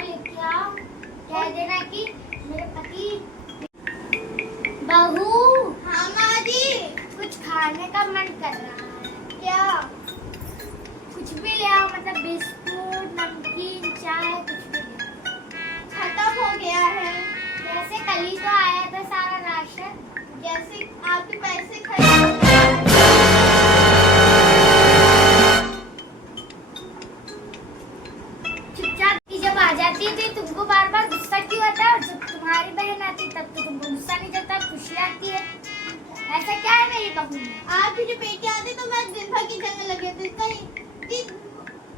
लेके आओ, कह देना कि मेरे पति। बहू। हाँ माँ जी। कुछ खाने का मन कर रहा है। क्या? कुछ भी ले आओ, मतलब बिस्कुट, नमकीन, चाय, कुछ भी ले आओ। खत्म हो गया है। जैसे कल ही तो आया था सारा राशन। जैसे आपके पैसे खर्च। चुपचाप जब आ जाती थी तुमको बार बार गुस्सा क्यों आता है, और जब तुम्हारी बहन आती तब तो तुमको गुस्सा नहीं चलता, खुशी आती है। ऐसा क्या है मेरी बहू में? आपकी जो बेटी आती तो मैं दिन भर किचन में लगी होती कहीं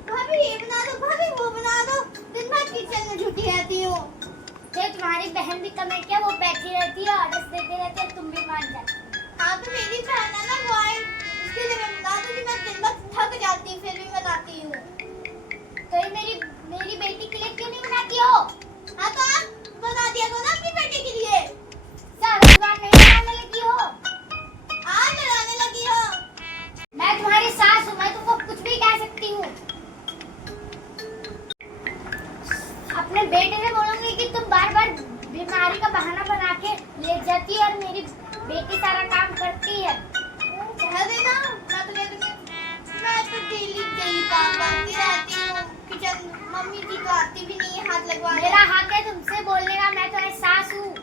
भाभी ये बना दो, भाभी वो बना दो, दिन भर किचन में झुकी रहती हूँ। तो तुम्हारी बहन भी कम है क्या? वो बैठी रहती है, ऑर्डर्स देती रहती है, तुम भी मान जाती हो। हाँ तो मेरी बहन है ना, वो आई उसके लिए मैं बना दूंगी। मैं दिन भर थक जाती हूँ फिर भी बनाती हूँ। तो ये मेरी बेटी के लिए क्यों नहीं बनाती हो? हाँ तो आप बना दिया करो ना अपनी बेटी के लिए। सारा बार नहीं बनाने लगी हो। आज बनाने लगी हो। मैं तुम्हारी सास हूँ, मैं तुमको कुछ भी कह सकती हूँ। अपने बेटे से बोलूंगी कि तुम बार बार बीमारी का बहाना बना के ले जाती है और मेरी बेटी सारा काम करती है। कह देना, मैं तो कह दूंगी मैं तो डेली काम करती रहती हूँ किचन। मम्मी जी तो आती भी नहीं है हाथ लगवाने। मेरा हक है तुमसे बोलने का, मैं तुम्हारी सास हूँ।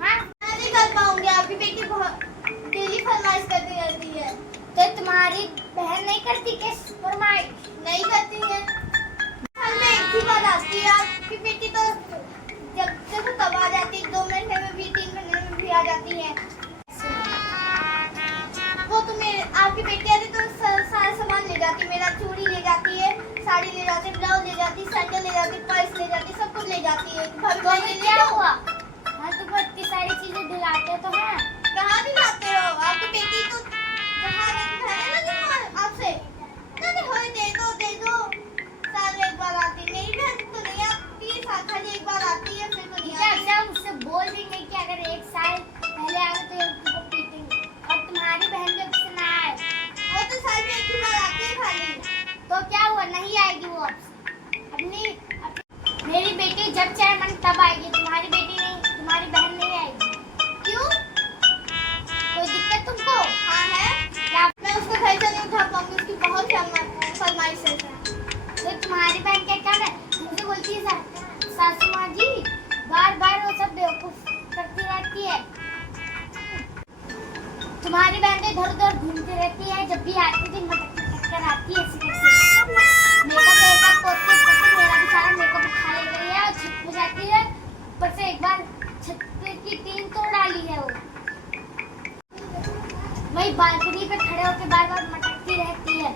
हाँ? मैं नहीं कर पाऊंगी, आपकी बेटी बहुत डेली फरमाइश करती रहती है। तो तुम्हारी बहन नहीं करती क्या फरमाइश? नहीं करती है, हर में एक ही बार आती है। आपकी बेटी तो जब देखो तब आ जाती है, 2 महीने में भी 3 महीने में भी आ जाती है। वो तो मेरे आपकी बेटी आती तो सारा सामान ले जाती, मेरा चूड़ी ले जाती है, साड़ी ले जाती, ब्लाउज ले जाती, सैंडल ले जाती, पर्स ले जाती, सब कुछ ले जाती है। तो फिर क्या हुआ? हाँ तुमको इतनी सारी चीजें दिलाते तो हैं। कहाँ दिलाते हो? आपकी बेटी तो जहाँ कहने लगी आपसे नहीं हो, दे दो साल में एक बार आती। मेरी बहन तो नहीं आती, खाली एक बार आती है फिर तो नहीं आती। अच्छा उससे बोल देंगे कि अगर 1 साल पहले आ गए तो तुमको पीटेंगे। और तुम्हारी बहन जब से ना आए, वो तो साल में एक ही बार आती है खाली। तो क्या हुआ? नहीं आएगी वो अब मेरी बेटी जब चाहे मन तब आएगी, तुम्हारी बेटी नहीं, तुम्हारी बहन नहीं आएगी। क्यों? कोई दिक्कत तुमको? हाँ है। क्या? मैं उसका खर्चा नहीं उठा पाऊंगी, उसकी बहुत फरमाइश है। तो तुम्हारी बहन क्या कर मुझे बोलती है सासू माँ जी, बार बार वो सब बेवकूफ करती रहती है। तुम्हारी बहन तो इधर उधर घूमती रहती है, जब भी आती थी मटक कर आती है ऐसे करके। मेकअप पोतते मेरा भी सारा मेकअप उठा ले गई है और छत पे जाती है। ऊपर से एक बार छत पे की टीन तोड़ डाली है वो। वही बालकनी पे खड़े होकर बार बार मटकती रहती है।